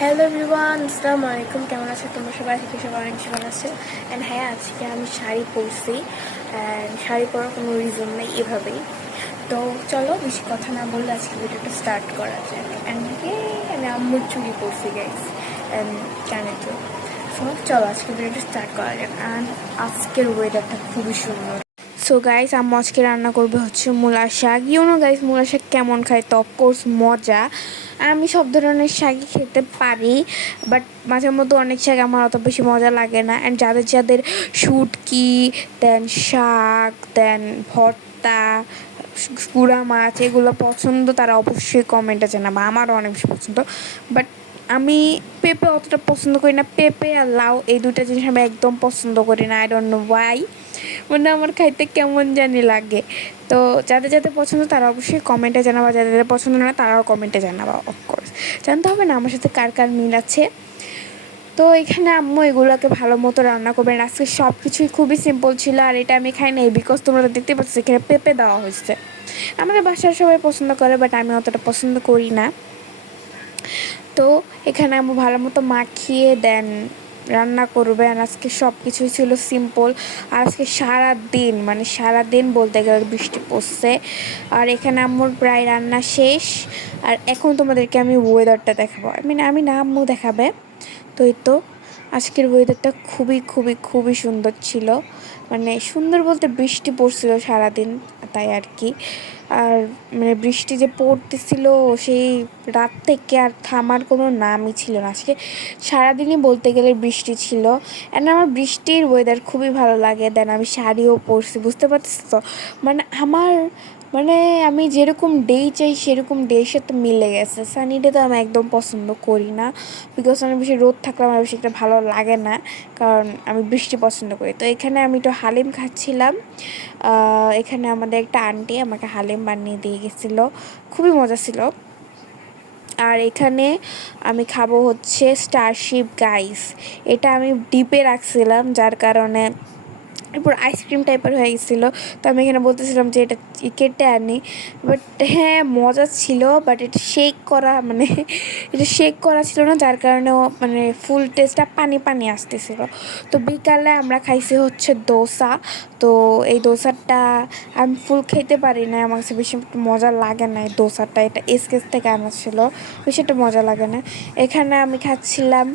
Hello everyone, আসসালামু আলাইকুম। কেমন আছো তোমরা সবাই? থেকে সবাই অনেক ভালো আছে। অ্যান্ড হ্যাঁ, আজকে আমি শাড়ি পরছি। অ্যান্ড শাড়ি পরার কোনো রিজন নেই, এভাবেই। তো চলো বেশি কথা না বললে আজকে ভিডিওটা স্টার্ট করা যায়। অ্যান্ড আমি আম্মুর চুড়ি পরছি গাইস, অ্যান্ড জানি তো। সো চলো আজকে ভিডিওটা স্টার্ট করা যাক। অ্যান্ড আজকের ওয়েদারটা খুবই সুন্দর। সো গাইস, আম্মু আজকে রান্না করবে হচ্ছে মূলা শাক। গাইস, মূলা শাক কেমন খাই? তো অফকোর্স মজা। আমি সব ধরনের শাকই খেতে পারি, বাট মাঝে মধ্যে অনেক শাক আমার অত বেশি মজা লাগে না। অ্যান্ড যাদের যাদের শুটকি, দেন শাক, দেন ভর্তা, গুঁড়া মাছ এগুলো পছন্দ তারা অবশ্যই কমেন্টে জানাবে। আমারও অনেক বেশি পছন্দ, বাট আমি পেঁপে অতটা পছন্দ করি না। পেঁপে আর লাউ এই দুটো জিনিস আমি একদম পছন্দ করি না। আই ডোন্ট নো ওয়াই, মানে আমার খাইতে কেমন জানি লাগে। তো যাদের যাদের পছন্দ তারা অবশ্যই কমেন্টে জানাবা, যাদের যাদের পছন্দ না তারাও কমেন্টে জানাবা। অফকোর্স জানতে হবে না আমার সাথে কার কার মিল আছে। তো এখানে আম্মু এগুলোকে ভালো মতো রান্না করবেন। আজকে সব কিছুই খুবই সিম্পল ছিল, আর এটা আমি খাই নাই বিকজ তোমরা দেখতে পাচ্ছ এখানে পেঁপে দেওয়া হয়েছে। আমাদের বাসার সবাই পছন্দ করে, বাট আমি অতটা পছন্দ করি না। তো এখানে আম্মু ভালো মতো মাখিয়ে দেন রান্না করবেন। আজকে সব কিছুই ছিল সিম্পল। আর আজকে সারাদিন, মানে সারাদিন বলতে গেলে বৃষ্টি পড়ছে। আর এখানে আম্মুর প্রায় রান্না শেষ। আর এখন তোমাদেরকে আমি ওয়েদারটা দেখাবো, আমি না, আম্মু দেখাবে। তো এই তো আজকের ওয়েদারটা খুবই খুবই খুবই সুন্দর ছিল। মানে সুন্দর বলতে বৃষ্টি পড়ছিল সারাদিন, তাই আর কি। আর মানে বৃষ্টি যে পড়তেছিল সেই রাত থেকে আর থামার কোনো নামই ছিল না। আজকে সারাদিনই বলতে গেলে বৃষ্টি ছিল। অ্যান্ড আমার বৃষ্টির ওয়েদার খুবই ভালো লাগে। দেন আমি শাড়িও পরছি, বুঝতে পারছিস তো? মানে আমি যেরকম ডে চাই সেরকম ডের সাথে মিলে গেছে। সানি ডে তো আমি একদম পছন্দ করি না, বিকজ অনেক বেশি রোদ থাকলে আমার বেশি একটা ভালো লাগে না, কারণ আমি বৃষ্টি পছন্দ করি। তো এখানে আমি একটু হালিম খাচ্ছিলাম। এখানে আমাদের একটা আন্টি আমাকে হালিম বানিয়ে দিয়ে গেছিলো, খুবই মজা ছিল। আর এখানে আমি খাবো হচ্ছে স্টারশিপ গাইস। এটা আমি ডিপে রাখছিলাম, যার কারণে এরপর আইসক্রিম টাইপের হয়ে গেছিলো। তো আমি এখানে বলতেছিলাম যে এটা কেটে আনি, বাট হ্যাঁ মজা ছিল, বাট এটা শেক করা, মানে এটা শেক করা ছিল না, যার কারণেও মানে ফুল টেস্টটা পানি পানি আসতেছিল। তো বিকালে আমরা খাইছি হচ্ছে দোসা। তো এই দোসাটা আমি ফুল খেতে পারি না, আমার কাছে বেশি মজা লাগে না এই দোসাটা। এটা এসকেস থেকে আনা ছিল, বেশি একটা মজা লাগে না। এখানে আমি খাচ্ছিলাম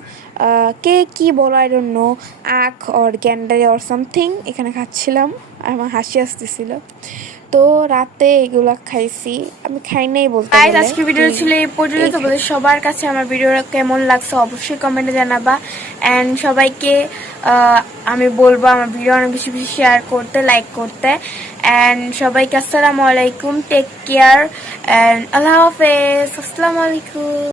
কে কী বলো, আই ডোন্ট নো, আখ অর গ্যান্ডারি অর সামথিং এখানে খাচ্ছিলাম। আমার হাসি আসতেছিল। তো রাতে এগুলো খাইছি, আমি খাই নাই বলতে গেলে। আজকে ভিডিও ছিল এই পর্যন্ত। তোমাদের সবার কাছে আমার ভিডিওটা কেমন লাগছে অবশ্যই কমেন্টে জানাবা। অ্যান্ড সবাইকে আমি বলবো আমার ভিডিও অনেক বেশি বেশি শেয়ার করতে, লাইক করতে। অ্যান্ড সবাইকে আসসালামু আলাইকুম, টেক কেয়ার অ্যান্ড আল্লাহ হাফেজ। আসসালামু আলাইকুম।